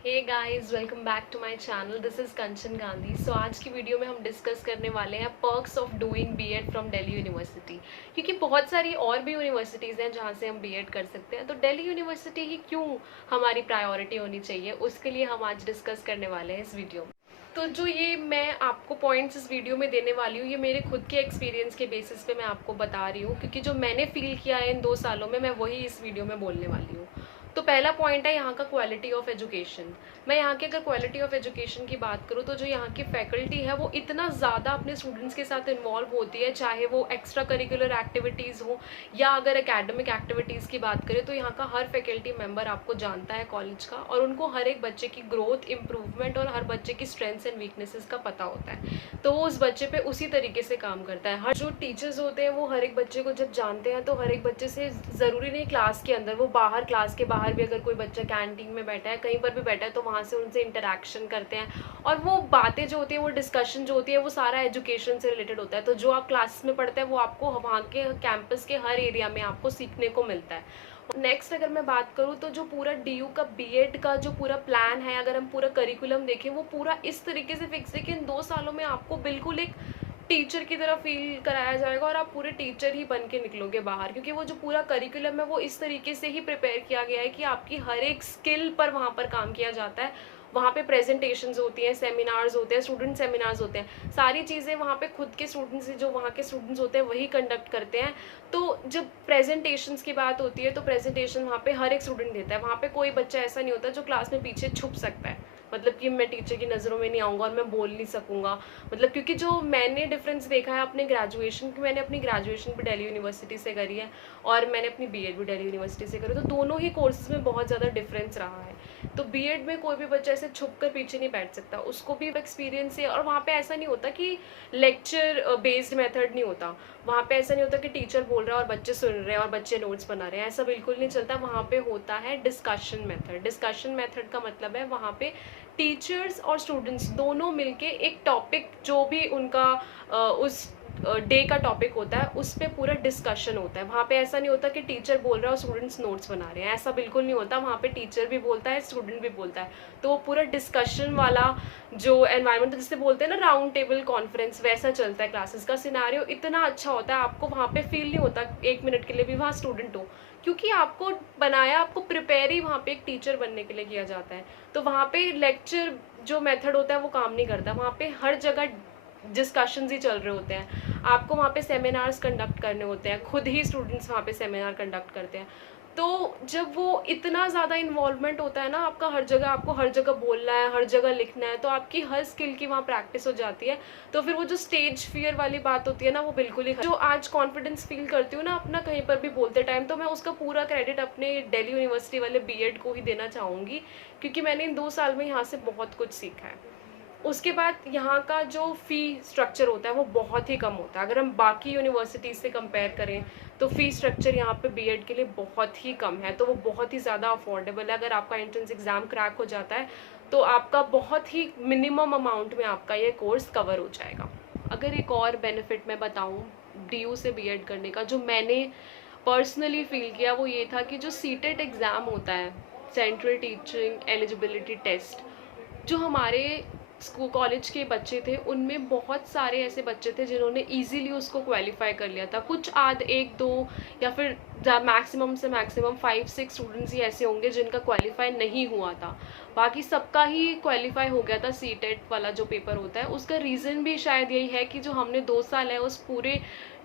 Hey guys, welcome back to my channel. This is Kanchan Gandhi. So आज की video में हम डिस्कस करने वाले हैं perks of doing BEd from Delhi University. क्योंकि बहुत सारी और भी यूनिवर्सिटीज़ हैं जहाँ से हम बीएड कर सकते हैं, तो दिल्ली यूनिवर्सिटी ही क्यों हमारी प्रायोरिटी होनी चाहिए, उसके लिए हम आज डिस्कस करने वाले हैं इस वीडियो में। तो जो ये मैं आपको पॉइंट्स इस वीडियो में देने वाली हूँ, ये मेरे खुद के एक्सपीरियंस के बेसिस पे मैं आपको बता रही हूँ, क्योंकि जो मैंने फील किया है इन 2 सालों में, मैं वही इस वीडियो में बोलने वाली हूँ। तो पहला पॉइंट है यहाँ का क्वालिटी ऑफ एजुकेशन। मैं यहाँ की अगर क्वालिटी ऑफ एजुकेशन की बात करूँ, तो जो यहाँ की फैकल्टी है वो इतना ज़्यादा अपने स्टूडेंट्स के साथ इन्वॉल्व होती है, चाहे वो एक्स्ट्रा करिकुलर एक्टिविटीज़ हो या अगर एकेडमिक एक्टिविटीज़ की बात करें, तो यहाँ का हर फैकल्टी मेंबर आपको जानता है कॉलेज का, और उनको हर एक बच्चे की ग्रोथ, इम्प्रूवमेंट और हर बच्चे की स्ट्रेंथ्स एंड वीकनेसेस का पता होता है। तो वो उस बच्चे पे उसी तरीके से काम करता है। हर जो टीचर्स होते हैं वो हर एक बच्चे को जब जानते हैं, तो हर एक बच्चे से ज़रूरी नहीं क्लास के अंदर, वो बाहर क्लास के बाहर भी अगर कोई बच्चा कैंटीन में बैठा है, कहीं पर भी बैठा है, तो वहाँ से उनसे इंटरेक्शन करते हैं। और वो बातें जो होती है, वो डिस्कशन जो होती है, वो सारा एजुकेशन से रिलेटेड होता है। तो जो आप क्लास में पढ़ते हैं वो आपको वहाँ के कैंपस के हर एरिया में आपको सीखने को मिलता है। नेक्स्ट अगर मैं बात करूँ, तो जो पूरा डीयू का बीएड का जो पूरा प्लान है, अगर हम पूरा करिकुलम देखें, वो पूरा इस तरीके से फिक्स है कि इन 2 सालों में आपको बिल्कुल एक टीचर की तरह फील कराया जाएगा और आप पूरे टीचर ही बन के निकलोगे बाहर। क्योंकि वो जो पूरा करिकुलम है वो इस तरीके से ही प्रिपेयर किया गया है कि आपकी हर एक स्किल पर वहाँ पर काम किया जाता है। वहाँ पे प्रेजेंटेशंस होती हैं, सेमिनार्स होते हैं, स्टूडेंट सेमिनार्स होते हैं, सारी चीज़ें वहाँ पे खुद के स्टूडेंट्स, जो वहाँ के स्टूडेंट्स होते हैं, वही कंडक्ट करते हैं। तो जब प्रेजेंटेशंस की बात होती है, तो प्रेजेंटेशन वहाँ पे हर एक स्टूडेंट देता है। वहाँ पे कोई बच्चा ऐसा नहीं होता जो क्लास में पीछे छुप सकता है, मतलब कि मैं टीचर की नज़रों में नहीं आऊँगा और मैं बोल नहीं सकूँगा। मतलब क्योंकि जो मैंने डिफरेंस देखा है अपने ग्रेजुएशन की, मैंने अपनी ग्रेजुएशन भी दिल्ली यूनिवर्सिटी से करी है और मैंने अपनी बीएड भी दिल्ली यूनिवर्सिटी से करी, तो दोनों ही कोर्सेज में बहुत ज़्यादा डिफरेंस रहा है। तो बीएड में कोई भी बच्चा ऐसे छुप कर पीछे नहीं बैठ सकता, उसको भी एक्सपीरियंस है। और वहाँ पे ऐसा नहीं होता कि लेक्चर बेस्ड मेथड नहीं होता। वहाँ पे ऐसा नहीं होता कि टीचर बोल रहा है और बच्चे सुन रहे हैं और बच्चे नोट्स बना रहे हैं, ऐसा बिल्कुल नहीं चलता। वहाँ पे होता है डिस्कशन मेथड। डिस्कशन मेथड का मतलब है वहाँ पे टीचर्स और स्टूडेंट्स दोनों मिलके एक टॉपिक, जो भी उनका उस डे का टॉपिक होता है, उस पर पूरा डिस्कशन होता है। वहाँ पे ऐसा नहीं होता कि टीचर बोल रहा है और स्टूडेंट्स नोट्स बना रहे हैं, ऐसा बिल्कुल नहीं होता। वहाँ पे टीचर भी बोलता है, स्टूडेंट भी बोलता है। तो वो पूरा डिस्कशन वाला जो एनवायरनमेंट जिसे बोलते हैं ना राउंड टेबल कॉन्फ्रेंस, वैसा चलता है। क्लासेस का सिनारियो इतना अच्छा होता है, आपको वहाँ पे फील नहीं होता एक मिनट के लिए भी वहाँ स्टूडेंट हो, क्योंकि आपको बनाया, आपको प्रिपेयर ही वहाँ पे एक टीचर बनने के लिए किया जाता है। तो वहाँ पे लेक्चर जो मेथड होता है वो काम नहीं करता। वहाँ पे हर जगह डिस्कशंस ही चल रहे होते हैं। आपको वहाँ पे सेमिनार्स कंडक्ट करने होते हैं, खुद ही स्टूडेंट्स वहाँ पे सेमिनार कंडक्ट करते हैं। तो जब वो इतना ज़्यादा इन्वॉल्वमेंट होता है ना आपका, हर जगह आपको हर जगह बोलना है, हर जगह लिखना है, तो आपकी हर स्किल की वहाँ प्रैक्टिस हो जाती है। तो फिर वो जो स्टेज फियर वाली बात होती है ना, वो बिल्कुल ही जो आज कॉन्फिडेंस फील करती हूँ ना अपना कहीं पर भी बोलते टाइम, तो मैं उसका पूरा क्रेडिट अपने दिल्ली यूनिवर्सिटी वाले बीएड को ही देना चाहूँगी, क्योंकि मैंने इन 2 साल में यहाँ से बहुत कुछ सीखा है। उसके बाद यहाँ का जो फ़ी स्ट्रक्चर होता है वो बहुत ही कम होता है। अगर हम बाकी यूनिवर्सिटीज़ से कंपेयर करें, तो फ़ी स्ट्रक्चर यहाँ पे बीएड के लिए बहुत ही कम है। तो वो बहुत ही ज़्यादा अफोर्डेबल है। अगर आपका एंट्रेंस एग्ज़ाम क्रैक हो जाता है, तो आपका बहुत ही मिनिमम अमाउंट में आपका ये कोर्स कवर हो जाएगा। अगर एक और बेनिफिट मैं बताऊँ डीयू से बीएड करने का, जो मैंने पर्सनली फ़ील किया, वो ये था कि जो सीटेट एग्ज़ाम होता है, सेंट्रल टीचिंग एलिजिबिलिटी टेस्ट, जो हमारे स्कूल कॉलेज के बच्चे थे, उनमें बहुत सारे ऐसे बच्चे थे जिन्होंने इजीली उसको क्वालिफाई कर लिया था। कुछ आध एक दो या फिर मैक्सिमम से मैक्सिमम 5-6 स्टूडेंट्स ही ऐसे होंगे जिनका क्वालिफाई नहीं हुआ था, बाकी सबका ही क्वालिफाई हो गया था। सीटेट वाला जो पेपर होता है, उसका रीज़न भी शायद यही है कि जो हमने 2 साल है उस पूरे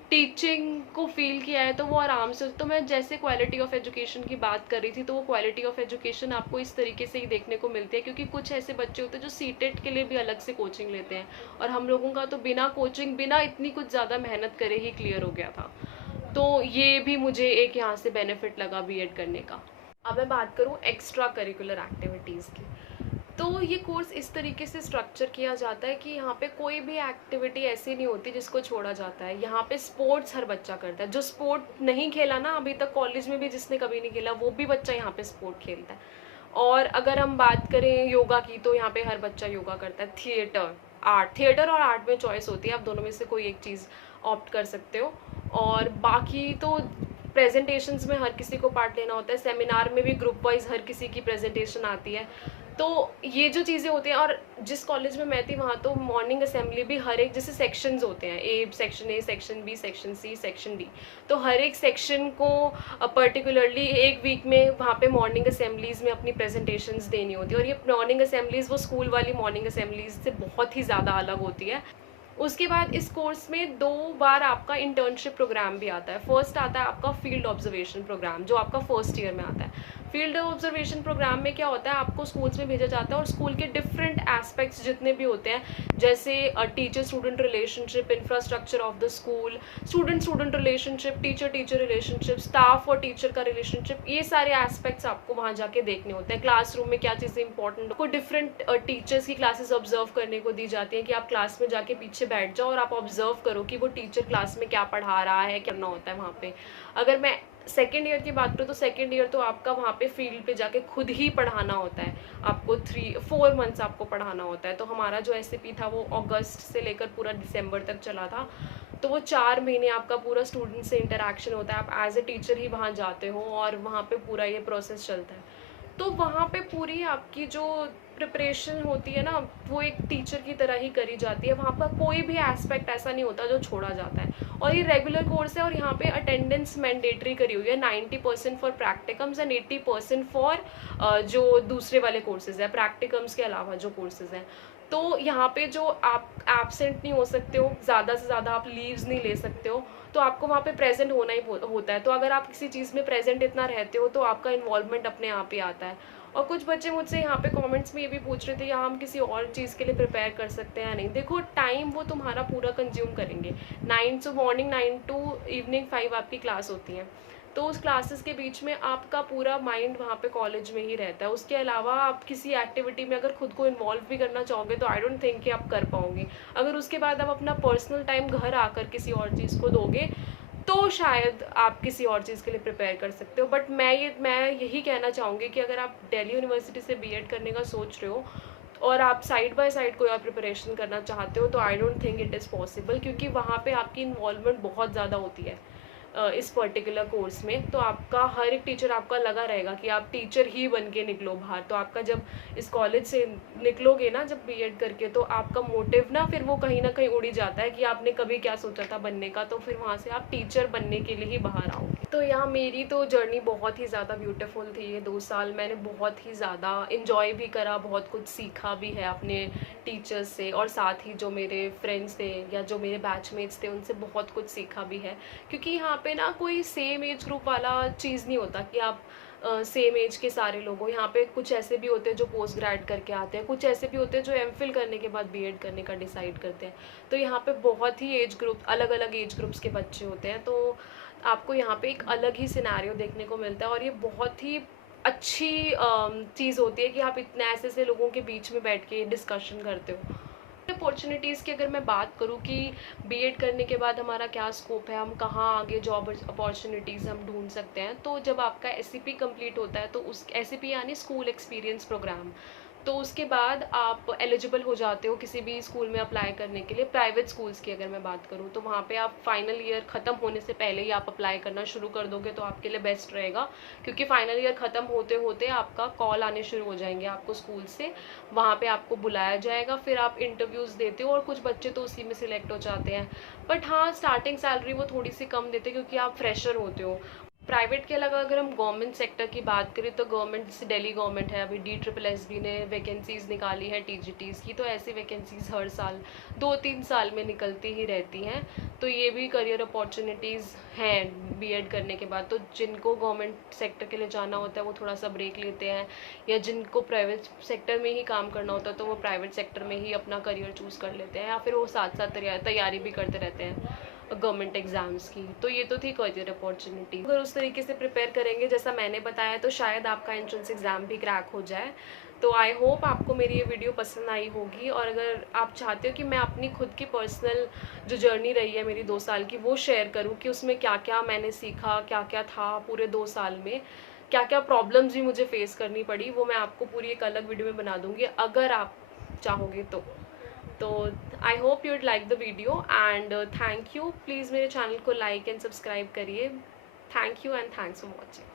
टीचिंग को फील किया है, तो वो आराम से। तो मैं जैसे क्वालिटी ऑफ एजुकेशन की बात कर रही थी, तो वो क्वालिटी ऑफ एजुकेशन आपको इस तरीके से ही देखने को मिलती है, क्योंकि कुछ ऐसे बच्चे होते हैं जो सीटेट के लिए भी अलग से कोचिंग लेते हैं, और हम लोगों का तो बिना कोचिंग, बिना इतनी कुछ ज़्यादा मेहनत करे ही क्लियर हो गया था। तो ये भी मुझे एक यहाँ से बेनिफिट लगा बीएड करने का। अब मैं बात करूँ एक्स्ट्रा करिकुलर एक्टिविटीज़ की, तो ये कोर्स इस तरीके से स्ट्रक्चर किया जाता है कि यहाँ पे कोई भी एक्टिविटी ऐसी नहीं होती जिसको छोड़ा जाता है। यहाँ पे स्पोर्ट्स हर बच्चा करता है। जो स्पोर्ट नहीं खेला ना अभी तक कॉलेज में भी, जिसने कभी नहीं खेला, वो भी बच्चा यहाँ पे स्पोर्ट खेलता है। और अगर हम बात करें योगा की, तो यहाँ पे हर बच्चा योगा करता है। थिएटर और आर्ट में चॉइस होती है, आप दोनों में से कोई एक चीज़ ऑप्ट कर सकते हो। और बाकी तो प्रेजेंटेशंस में हर किसी को पार्ट लेना होता है। सेमिनार में भी ग्रुप वाइज हर किसी की प्रेजेंटेशन आती है। तो ये जो चीज़ें होती हैं, और जिस कॉलेज में मैं थी वहाँ तो मॉर्निंग असेंबली भी हर एक, जैसे सेक्शंस होते हैं, A section B, section C, section D, तो हर एक सेक्शन को पर्टिकुलरली एक वीक में वहाँ पे मॉर्निंग असेंबलीज़ में अपनी प्रेजेंटेशंस देनी होती है। और ये मॉर्निंग असेंबलीज़ वो स्कूल वाली मॉर्निंग असेंबलीज़ से बहुत ही ज़्यादा अलग होती है। उसके बाद इस कोर्स में 2 बार आपका इंटर्नशिप प्रोग्राम भी आता है। फर्स्ट आता है आपका फील्ड ऑब्जर्वेशन प्रोग्राम, जो आपका फर्स्ट ईयर में आता है। फील्ड ऑब्जर्वेशन प्रोग्राम में क्या होता है, आपको स्कूल्स में भेजा जाता है और स्कूल के डिफरेंट एस्पेक्ट्स जितने भी होते हैं, जैसे teacher student relationship, infrastructure of the school, student student relationship, teacher teacher relationship, staff और टीचर का रिलेशनशिप, ये सारे एस्पेक्ट्स आपको वहाँ जाके देखने होते हैं। क्लासरूम में क्या चीज़ें इंपॉर्टेंट, आपको डिफरेंट टीचर्स की क्लासेस ऑब्जर्व करने को दी जाती हैं कि आप क्लास में जाके पीछे बैठ जाओ और आप ऑब्जर्व करो कि वो टीचर क्लास में क्या पढ़ा रहा है, क्या करना होता है वहाँ पे। अगर मैं सेकेंड ईयर की बात करूँ तो सेकेंड ईयर तो आपका वहाँ पे फील्ड पे जाके खुद ही पढ़ाना होता है। आपको 3-4 मंथ्स आपको पढ़ाना होता है। तो हमारा जो एससीपी था वो अगस्त से लेकर पूरा दिसंबर तक चला था। तो वो 4 महीने आपका पूरा स्टूडेंट से इंटरेक्शन होता है। आप एज ए टीचर ही वहाँ जाते हो और वहाँ पे पूरा ये प्रोसेस चलता है। तो वहाँ पे पूरी आपकी जो प्रिपरेशन होती है ना, वो एक टीचर की तरह ही करी जाती है। वहाँ पर कोई भी एस्पेक्ट ऐसा नहीं होता जो छोड़ा जाता है। और ये रेगुलर कोर्स है और यहाँ पे अटेंडेंस मैंडेटरी करी हुई है, 90% फॉर प्रैक्टिकम्स एंड 80% फॉर जो दूसरे वाले कोर्सेज हैं, प्रैक्टिकम्स के अलावा जो कोर्सेज हैं। तो यहाँ पे जो आप एब्सेंट नहीं हो सकते हो, ज़्यादा से ज़्यादा आप लीव्स नहीं ले सकते हो, तो आपको वहाँ पे प्रेजेंट होना ही होता है। तो अगर आप किसी चीज़ में प्रेजेंट इतना रहते हो तो आपका इन्वॉल्वमेंट अपने आप ही आता है। और कुछ बच्चे मुझसे यहाँ पे कमेंट्स में ये भी पूछ रहे थे, या हम किसी और चीज़ के लिए प्रिपेयर कर सकते हैं या नहीं। देखो, टाइम वो तुम्हारा पूरा कंज्यूम करेंगे। 9 to 5 आपकी क्लास होती है, तो उस क्लासेस के बीच में आपका पूरा माइंड वहाँ पे कॉलेज में ही रहता है। उसके अलावा आप किसी एक्टिविटी में अगर खुद को इन्वॉल्व भी करना चाहोगे तो आई डोंट थिंक कि आप कर पाओगे। अगर उसके बाद आप अपना पर्सनल टाइम घर आकर किसी और चीज़ को दोगे तो शायद आप किसी और चीज़ के लिए प्रिपेयर कर सकते हो। बट मैं यही कहना चाहूँगी कि अगर आप दिल्ली यूनिवर्सिटी से बीएड करने का सोच रहे हो और आप साइड बाय साइड कोई और प्रिपरेशन करना चाहते हो, तो I don't think it is possible, क्योंकि वहाँ पे आपकी इन्वॉल्वमेंट बहुत ज़्यादा होती है इस पर्टिकुलर कोर्स में। तो आपका हर एक टीचर आपका लगा रहेगा कि आप टीचर ही बन के निकलो बाहर। तो आपका जब इस कॉलेज से निकलोगे ना, जब बीएड करके, तो आपका मोटिव ना फिर वो कहीं ना कहीं उड़ ही जाता है कि आपने कभी क्या सोचा था बनने का, तो फिर वहाँ से आप टीचर बनने के लिए ही बाहर आओगे। तो यहाँ मेरी तो जर्नी बहुत ही ज़्यादा ब्यूटीफुल थी। ये 2 साल मैंने बहुत ही ज़्यादा इन्जॉय भी करा, बहुत कुछ सीखा भी है अपने टीचर्स से, और साथ ही जो मेरे फ्रेंड्स थे या जो मेरे बैचमेट्स थे उनसे बहुत कुछ सीखा भी है। क्योंकि यहाँ पे ना कोई सेम एज ग्रुप वाला चीज़ नहीं होता कि आप सेम एज के सारे लोग हो। यहाँ पे कुछ ऐसे भी होते हैं जो पोस्ट ग्रेड करके आते हैं, कुछ ऐसे भी होते हैं जो एमफिल करने के बाद बीएड करने का डिसाइड करते हैं। तो यहाँ पे बहुत ही एज ग्रुप, अलग अलग एज ग्रुप्स के बच्चे होते हैं। तो आपको यहाँ पे एक अलग ही सिनेरियो देखने को मिलता है, और ये बहुत ही अच्छी चीज़ होती है कि आप इतने ऐसे ऐसे लोगों के बीच में बैठ के डिस्कशन करते हो। अपॉर्चुनिटीज़ की अगर मैं बात करूँ कि बीएड करने के बाद हमारा क्या स्कोप है, हम कहाँ आगे जॉब अपॉर्चुनिटीज़ हम ढूंढ सकते हैं, तो जब आपका एससीपी कंप्लीट होता है तो उस एससीपी यानी स्कूल एक्सपीरियंस प्रोग्राम, तो उसके बाद आप एलिजिबल हो जाते हो किसी भी स्कूल में अप्लाई करने के लिए। प्राइवेट स्कूल्स की अगर मैं बात करूँ तो वहाँ पे आप फाइनल ईयर ख़त्म होने से पहले ही आप अप्लाई करना शुरू कर दोगे तो आपके लिए बेस्ट रहेगा, क्योंकि फाइनल ईयर ख़त्म होते होते आपका कॉल आने शुरू हो जाएंगे आपको स्कूल से, वहाँ पे आपको बुलाया जाएगा, फिर आप इंटरव्यूज़ देते हो और कुछ बच्चे तो उसी में सिलेक्ट हो जाते हैं। बट हाँ, स्टार्टिंग सैलरी वो थोड़ी सी कम देते हैं क्योंकि आप फ्रेशर होते हो। प्राइवेट के अलावा अगर हम गवर्नमेंट सेक्टर की बात करें तो गवर्नमेंट, जैसे दिल्ली गवर्नमेंट है, अभी DSSB ने वैकेंसीज़ निकाली है टीजीटीज़ की, तो ऐसी वैकेंसीज़ हर साल 2-3 साल में निकलती ही रहती हैं। तो ये भी करियर अपॉर्चुनिटीज़ हैं बीएड करने के बाद। तो जिनको गवर्नमेंट सेक्टर के लिए जाना होता है वो थोड़ा सा ब्रेक लेते हैं, या जिनको प्राइवेट सेक्टर में ही काम करना होता है तो वो प्राइवेट सेक्टर में ही अपना करियर चूज़ कर लेते हैं, या फिर वो साथ साथ तैयारी भी करते रहते हैं गवर्नमेंट एग्ज़ाम्स की। तो ये तो थी करियर अपॉर्चुनिटी। अगर उस तरीके से प्रिपेयर करेंगे जैसा मैंने बताया तो शायद आपका एंट्रेंस एग्ज़ाम भी क्रैक हो जाए। तो आई होप आपको मेरी ये वीडियो पसंद आई होगी, और अगर आप चाहते हो कि मैं अपनी खुद की पर्सनल जो जर्नी रही है मेरी 2 साल की वो शेयर करूँ कि उसमें क्या क्या मैंने सीखा, क्या क्या था पूरे 2 साल में, क्या क्या प्रॉब्लम्स भी मुझे फेस करनी पड़ी, वो मैं आपको पूरी एक अलग वीडियो में बना दूँगी अगर आप चाहोगे तो I hope you'd like the video and thank you. Please मेरे चैनल को लाइक एंड सब्सक्राइब करिए। Thank you and thanks for watching.